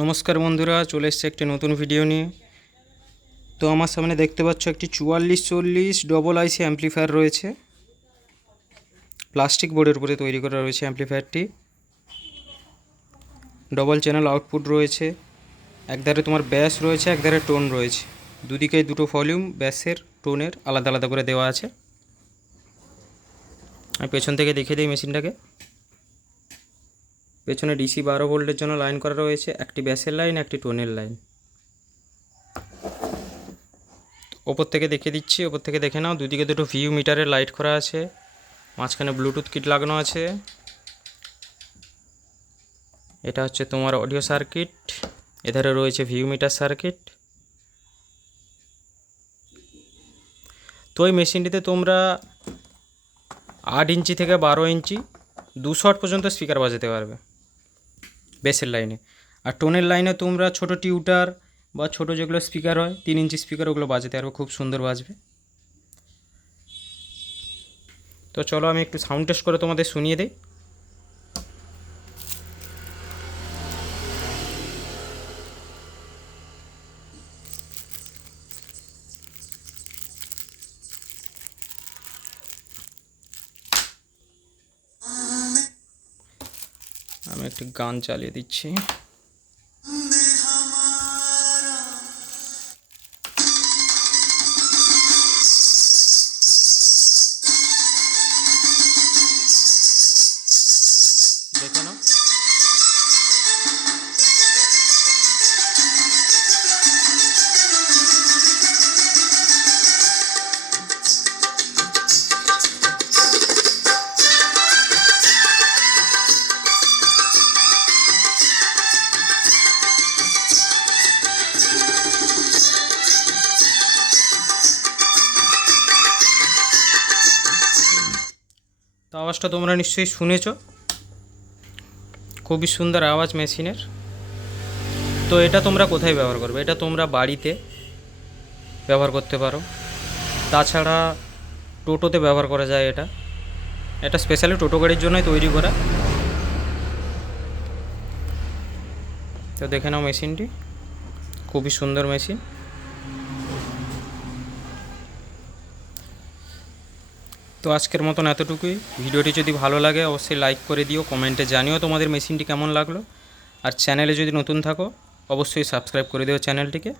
নমস্কার বন্ধুরা, চলে এসেছে একটি নতুন ভিডিও নিয়ে। তো আমার সামনে দেখতে পাচ্ছ একটি 4440 ডবল আইসি অ্যাম্পলিফায়ার রয়েছে। প্লাস্টিক বোর্ডের উপরে তৈরি করা রয়েছে অ্যাম্পলিফায়ারটি। ডবল চ্যানেল আউটপুট রয়েছে, একধারে তোমার ব্যাস রয়েছে, একধারে টোন রয়েছে। দুদিকে দুটো ভলিউম ব্যাসের টোনের আলাদা আলাদা করে দেওয়া আছে। আমি পেছন থেকে দেখিয়ে দিই মেশিনটাকে। পেছনে ডিসি 12 ভোল্টের জন্য লাইন করা রয়েছে, একটি ব্যাসের লাইন, একটি টোনের লাইন। ওপর থেকে দেখিয়ে দিচ্ছি, ওপর থেকে দেখে নাও। দুদিকে দুটো ভিউ মিটারের লাইট করা আছে, মাঝখানে ব্লুটুথ কিট লাগানো আছে। এটা হচ্ছে তোমার অডিও সার্কিট, এধারে রয়েছে ভিউ মিটার সার্কিট। তো এই মেশিনটিতে তোমরা 8 ইঞ্চি থেকে 12 ইঞ্চি 200 ওয়াট পর্যন্ত স্পিকার বাজাতে পারবে বেসের লাইনে। আর টোনের লাইনে তোমরা ছোটো টিউটার বা ছোটো যেগুলো স্পিকার হয় 3 ইঞ্চি স্পিকার, ওগুলো বাজাতে পারবে, খুব সুন্দর বাজবে। তো চলো আমি একটু সাউন্ড টেস্ট করে তোমাদের শুনিয়ে দিই। আমি একটি গান চালিয়ে দিচ্ছি। দেখে নাও। তো আওয়াজটা তোমরা নিশ্চয়ই শুনেছো, খুবই সুন্দর আওয়াজ মেশিনের। তো এটা তোমরা কোথায় ব্যবহার করবে? এটা তোমরা বাড়িতে ব্যবহার করতে পারো, তাছাড়া টোটোতে ব্যবহার করা যায়। এটা স্পেশালি টোটো গাড়ির জন্যই তৈরি করা। তো দেখে নাও মেশিনটি, খুবই সুন্দর মেশিন। তো আজকের মতন এতটুকুই। ভিডিওটি যদি ভালো লাগে অবশ্যই লাইক করে দিও, কমেন্টে জানিও তোমাদের মেশিনটি কেমন লাগলো। আর চ্যানেলে যদি নতুন থাকো অবশ্যই সাবস্ক্রাইব করে দিও চ্যানেলটিকে।